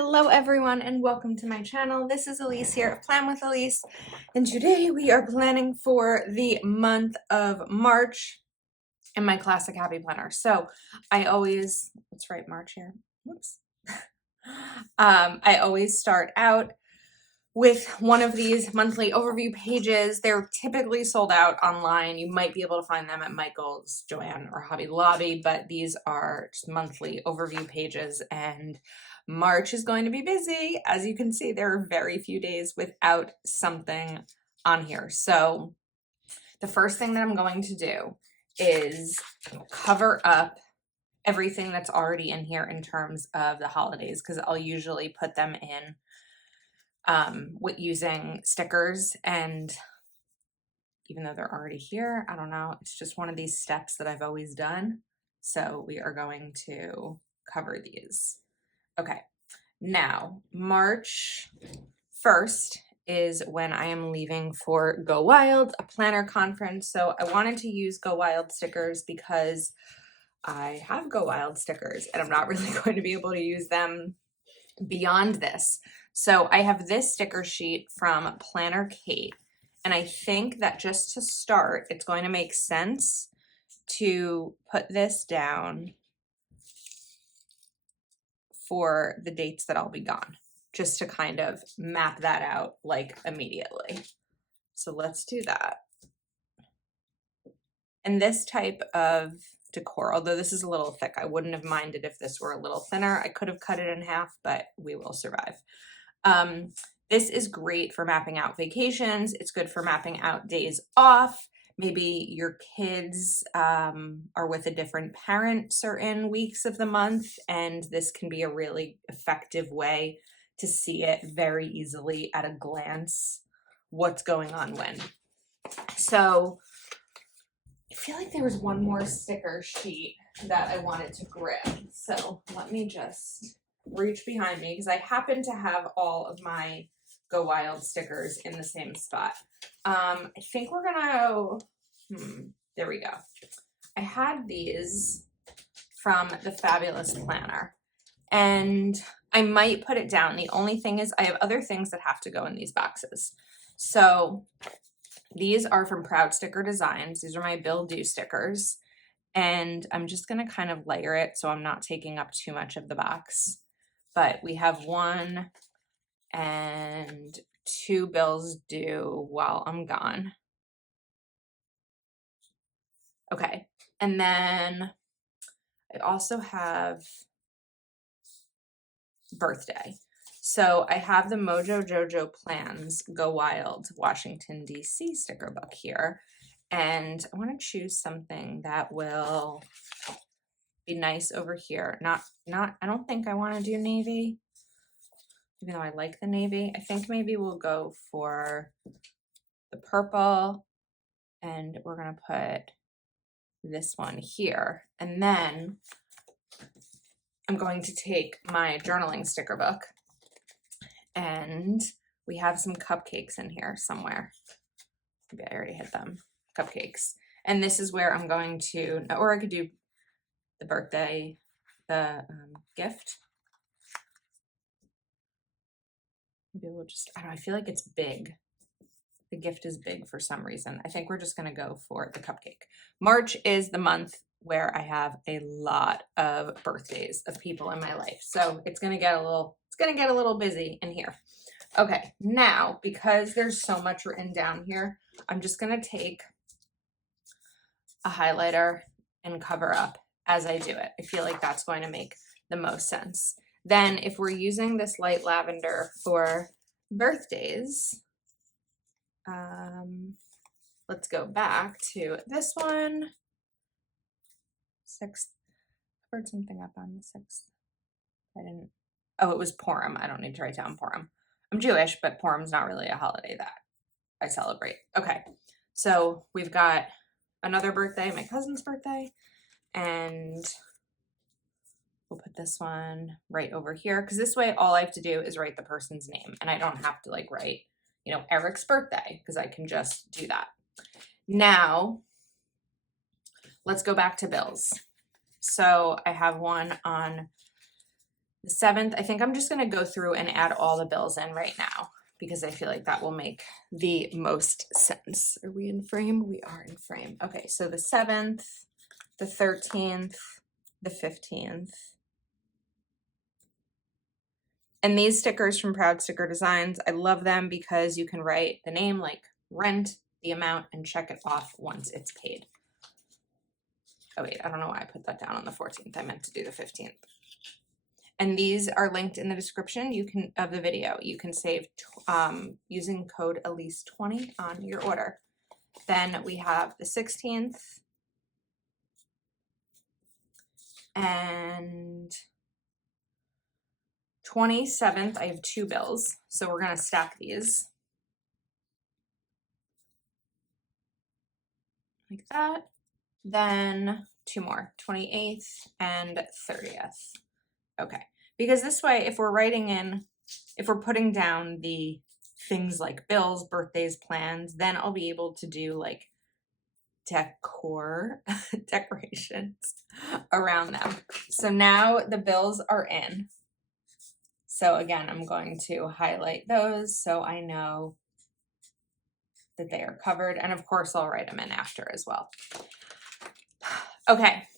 Hello everyone and welcome to my channel. This is Elise here of Plan with Elise, and today we are planning for the month of March in my classic happy planner. So let's write March here. Whoops. I always start out with one of these monthly overview pages. They're typically sold out online. You might be able to find them at Michael's, Joann, or Hobby Lobby, but these are just monthly overview pages, and March is going to be busy. As you can see, there are very few days without something on here. So the first thing that I'm going to do is cover up everything that's already in here in terms of the holidays, because I'll usually put them in with using stickers, and even though they're already here, I don't know, it's just one of these steps that I've always done. So we are going to cover these. Okay, now March 1st is when I am leaving for Go Wild, a planner conference. So I wanted to use Go Wild stickers because I have Go Wild stickers and I'm not really going to be able to use them beyond this. So I have this sticker sheet from Planner Kate, and I think that just to start, it's going to make sense to put this down for the dates that I'll be gone, just to kind of map that out like immediately. So let's do that. And this type of decor, although this is a little thick, I wouldn't have minded if this were a little thinner. I could have cut it in half, but we will survive. This is great for mapping out vacations. It's good for mapping out days off. Maybe your kids are with a different parent certain weeks of the month, and this can be a really effective way to see it very easily at a glance what's going on when. So I feel like there was one more sticker sheet that I wanted to grab. So let me just reach behind me because I happen to have all of my Go Wild stickers in the same spot. I think we're gonna, there we go. I had these from the Fabulous Planner, and I might put it down. The only thing is I have other things that have to go in these boxes. So these are from Proud Sticker Designs. These are my Bill Do stickers, and I'm just gonna kind of layer it so I'm not taking up too much of the box. But we have 1 and 2 bills due while I'm gone. Okay, and then I also have birthday. So I have the Mojo Jojo Plans Go Wild Washington, D.C. sticker book here. And I want to choose something that will be nice over here. I don't think I want to do navy, even though I like the navy. I think maybe we'll go for the purple, and we're going to put this one here. And then I'm going to take my journaling sticker book, and we have some cupcakes in here somewhere. Maybe I already hit them. Cupcakes. And this is where I'm going to, or I could do the birthday, the gift. Maybe we'll just, I don't know, I feel like it's big. The gift is big for some reason. I think we're just going to go for the cupcake. March is the month where I have a lot of birthdays of people in my life. So it's going to get a little busy in here. Okay, now, because there's so much written down here, I'm just going to take a highlighter and cover up as I do it. I feel like that's going to make the most sense. Then if we're using this light lavender for birthdays, let's go back to this one. 6th. I heard something up on the 6th. I didn't. Oh, it was Purim. I don't need to write down Purim. I'm Jewish, but Purim's not really a holiday that I celebrate. Okay, so we've got another birthday, my cousin's birthday, and we'll put this one right over here, because this way all I have to do is write the person's name, and I don't have to like write, Eric's birthday, because I can just do that. Now, let's go back to bills. So I have one on The 7th, I think I'm just going to go through and add all the bills in right now because I feel like that will make the most sense. Are we in frame? We are in frame. Okay, so the 7th, the 13th, the 15th. And these stickers from Proud Sticker Designs, I love them because you can write the name, like rent, the amount, and check it off once it's paid. Oh wait, I don't know why I put that down on the 14th. I meant to do the 15th. And these are linked in the description of the video. You can save using code Elise20 on your order. Then we have the 16th and 27th. I have 2 bills, so we're gonna stack these like that. Then 2 more, 28th and 30th. Okay, because this way, if we're putting down the things like bills, birthdays, plans, then I'll be able to do like decorations around them. So now the bills are in. So again, I'm going to highlight those so I know that they are covered. And of course, I'll write them in after as well. Okay.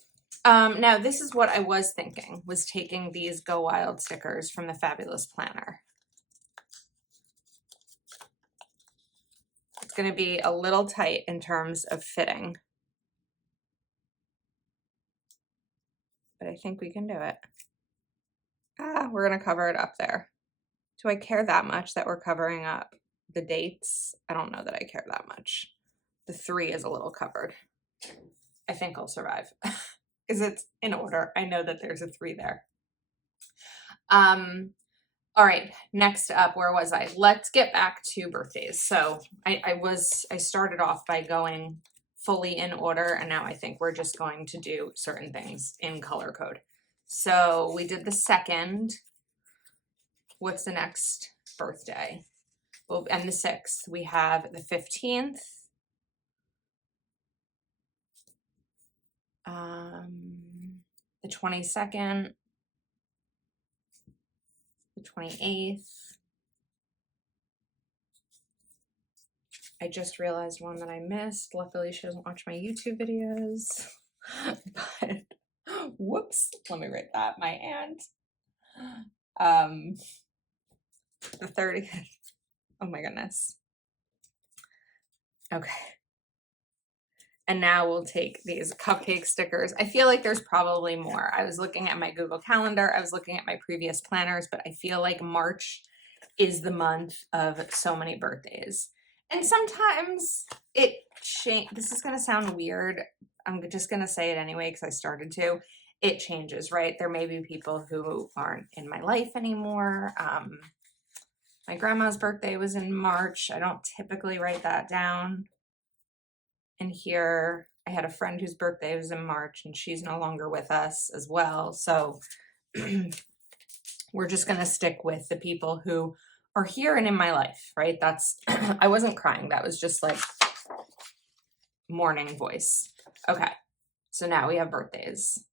Now this is what I was thinking, was taking these Go Wild stickers from the Fabulous Planner. It's going to be a little tight in terms of fitting, but I think we can do it. We're going to cover it up there. Do I care that much that we're covering up the dates? I don't know that I care that much. The 3 is a little covered. I think I'll survive because it's in order. I know that there's a 3 there. All right, next up, where was I? Let's get back to birthdays. So I started off by going fully in order, and now I think we're just going to do certain things in color code. So we did the 2nd. What's the next birthday? Well, and the 6th. We have the 15th. The 22nd. The 28th. I just realized one that I missed. Luckily, she doesn't watch my YouTube videos. But whoops, let me write that. My aunt. The 30th. Oh my goodness. Okay. And now we'll take these cupcake stickers. I feel like there's probably more. I was looking at my Google Calendar. I was looking at my previous planners, but I feel like March is the month of so many birthdays. And sometimes it changes. This is going to sound weird. I'm just going to say it anyway because I started to. It changes, right? There may be people who aren't in my life anymore. My grandma's birthday was in March. I don't typically write that down. And here I had a friend whose birthday was in March and she's no longer with us as well. So we're just going to stick with the people who are here and in my life, right? That's, I wasn't crying. That was just like morning voice. Okay. So now we have birthdays.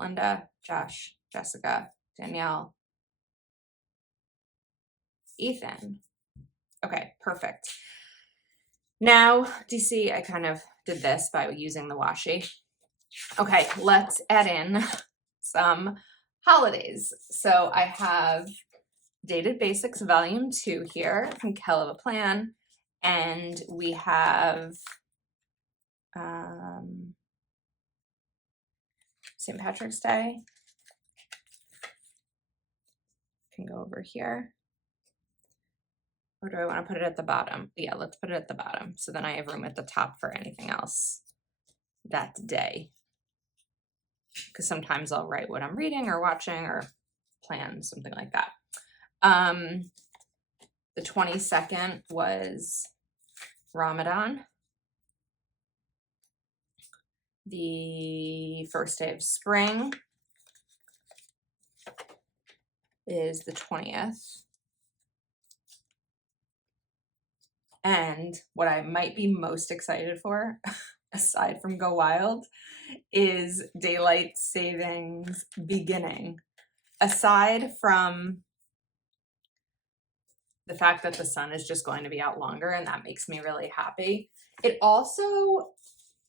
Linda, Josh, Jessica, Danielle, Ethan. Okay, perfect. Now, do you see I kind of did this by using the washi? Okay, let's add in some holidays. So I have Dated Basics Volume 2 here from Kell of a Plan, and we have St. Patrick's Day. Can go over here. Or do I want to put it at the bottom? Yeah, let's put it at the bottom. So then I have room at the top for anything else that day. Because sometimes I'll write what I'm reading or watching or plan, something like that. The 22nd was Ramadan. The first day of spring is the 20th. And what I might be most excited for, aside from Go Wild, is daylight savings beginning. aside from the fact that the sun is just going to be out longer and that makes me really happy, it also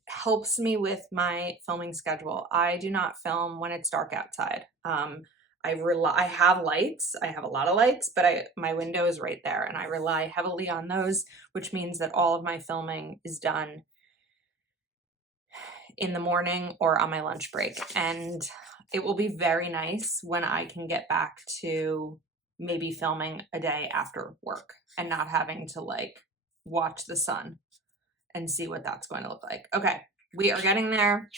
helps me with my filming schedule. I do not film when it's dark outside. I have lights. I have a lot of lights, but my window is right there and I rely heavily on those, which means that all of my filming is done in the morning or on my lunch break. And it will be very nice when I can get back to maybe filming a day after work and not having to like watch the sun and see what that's going to look like. Okay, we are getting there.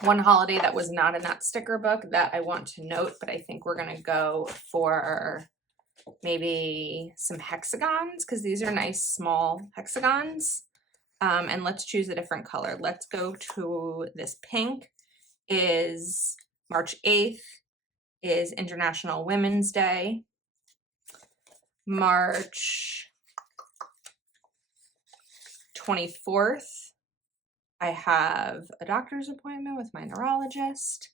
One holiday that was not in that sticker book that I want to note, but I think we're gonna go for maybe some hexagons because these are nice small hexagons. And let's choose a different color. Let's go to this pink. Is March 8th is International Women's Day. March 24th, I have a doctor's appointment with my neurologist.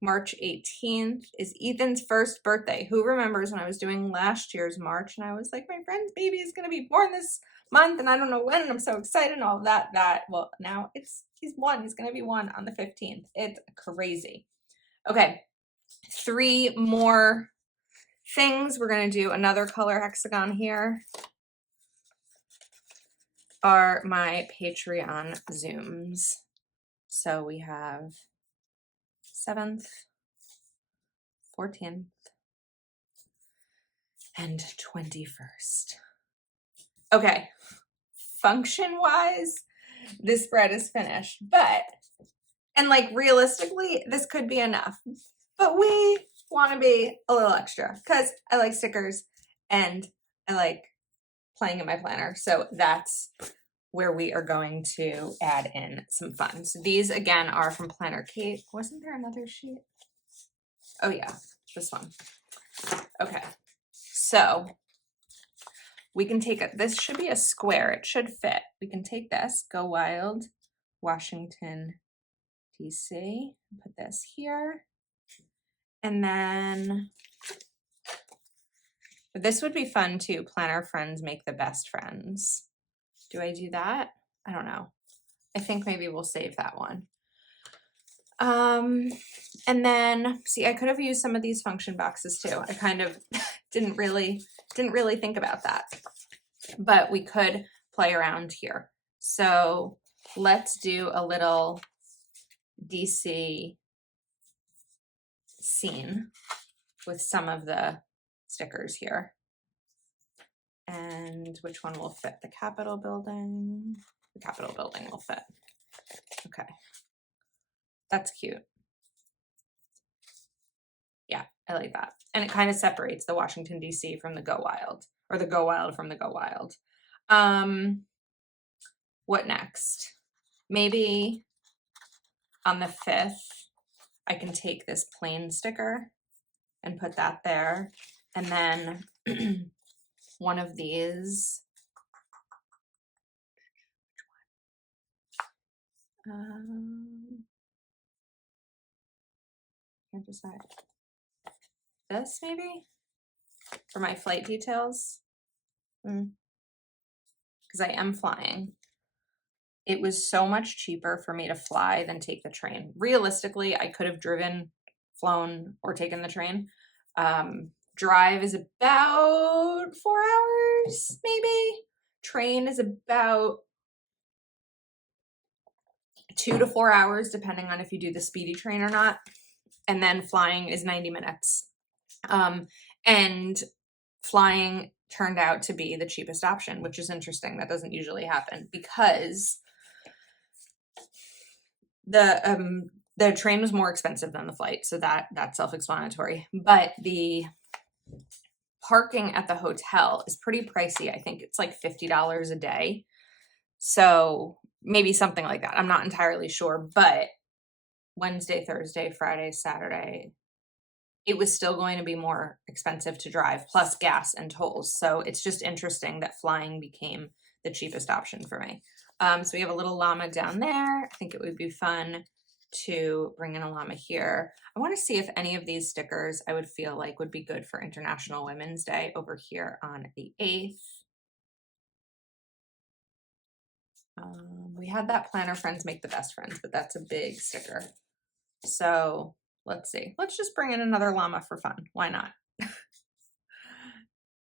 March 18th is Ethan's first birthday. Who remembers when I was doing last year's March and I was like, my friend's baby is going to be born this month and I don't know when and I'm so excited and all of that. Well, now he's one. He's going to be one on the 15th. It's crazy. Okay, 3 more things. We're going to do another color hexagon here. Are my Patreon Zooms. So we have 7th, 14th, and 21st. Okay, function-wise, this spread is finished, and like realistically, this could be enough, but we want to be a little extra because I like stickers and I like playing in my planner. So that's where we are going to add in some fun. So these again are from Planner Kate. Wasn't there another sheet? Oh yeah, this one. Okay, so we can take it. This should be a square. It should fit. We can take this, Go Wild, Washington, DC, put this here. And then this would be fun too. Planner friends make the best friends. Do I do that? I don't know. I think maybe we'll save that one. And then see, I could have used some of these function boxes too. I kind of didn't really think about that, but we could play around here. So let's do a little DC scene with some of the stickers here. And which one will fit? The Capitol building. The Capitol building will fit. Okay. That's cute. Yeah, I like that. And it kind of separates the Washington, D.C. from the Go Wild, or the Go Wild from the Go Wild. What next? Maybe on the 5th, I can take this plain sticker and put that there. And then one of these. Can't decide. This maybe for my flight details, because I am flying. It was so much cheaper for me to fly than take the train. Realistically, I could have driven, flown, or taken the train. Drive is about 4 hours, maybe. Train is about 2 to 4 hours, depending on if you do the speedy train or not. And then flying is 90 minutes. And flying turned out to be the cheapest option, which is interesting. That doesn't usually happen because the train was more expensive than the flight. So that's self-explanatory. But the parking at the hotel is pretty pricey. I think it's like $50 a day. So maybe something like that. I'm not entirely sure, but Wednesday, Thursday, Friday, Saturday, it was still going to be more expensive to drive, plus gas and tolls. So it's just interesting that flying became the cheapest option for me. So we have a little llama down there. I think it would be fun to bring in a llama here. I want to see if any of these stickers I would feel like would be good for International Women's Day over here on the 8th. We had that planner friends make the best friends, but that's a big sticker. So let's see. Let's just bring in another llama for fun. Why not?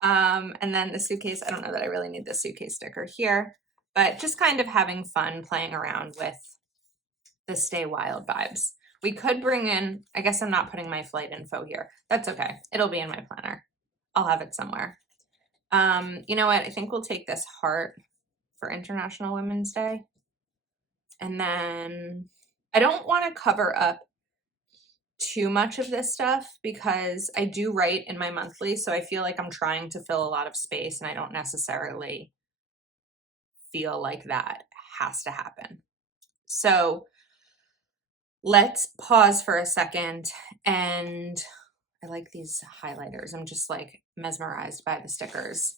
And then the suitcase, I don't know that I really need the suitcase sticker here, but just kind of having fun playing around with the Stay Wild vibes. We could bring in, I guess I'm not putting my flight info here. That's okay. It'll be in my planner. I'll have it somewhere. You know what? I think we'll take this heart for International Women's Day. And then I don't want to cover up too much of this stuff because I do write in my monthly, so I feel like I'm trying to fill a lot of space and I don't necessarily feel like that has to happen. So let's pause for a second, and I like these highlighters. I'm just like mesmerized by the stickers.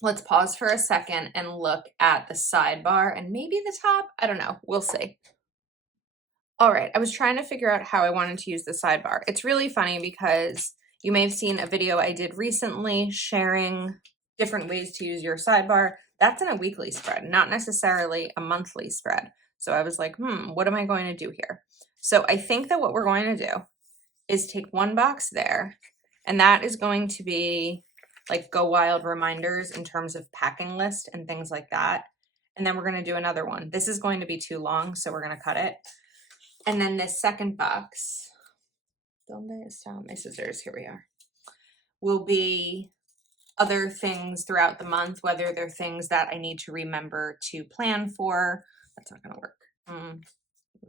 Let's pause for a second and look at the sidebar and maybe the top. I don't know. We'll see. All right, I was trying to figure out how I wanted to use the sidebar. It's really funny because you may have seen a video I did recently sharing different ways to use your sidebar. That's in a weekly spread, not necessarily a monthly spread. So I was like, what am I going to do here? So I think that what we're going to do is take one box there, and that is going to be like Go Wild reminders in terms of packing list and things like that. And then we're going to do another one. This is going to be too long, so we're going to cut it. And then this second box, donde están my scissors? Here we are, will be other things throughout the month, whether they're things that I need to remember to plan for. That's not going to work. I'm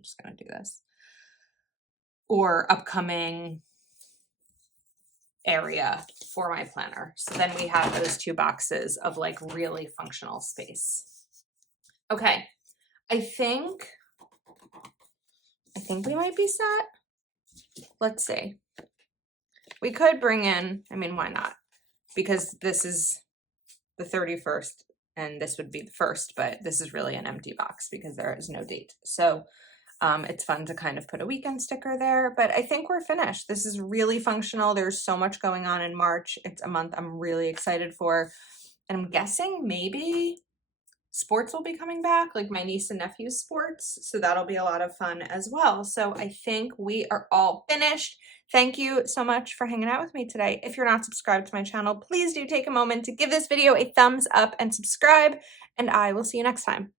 just going to do this. Or upcoming area for my planner. So then we have those two boxes of like really functional space. Okay, I think we might be set. Let's see. We could bring in, I mean, why not? Because this is the 31st and this would be the 1st, but this is really an empty box because there is no date. So it's fun to kind of put a weekend sticker there, but I think we're finished. This is really functional. There's so much going on in March. It's a month I'm really excited for. And I'm guessing maybe sports will be coming back, like my niece and nephew's sports. So that'll be a lot of fun as well. So I think we are all finished. Thank you so much for hanging out with me today. If you're not subscribed to my channel, please do take a moment to give this video a thumbs up and subscribe, and I will see you next time.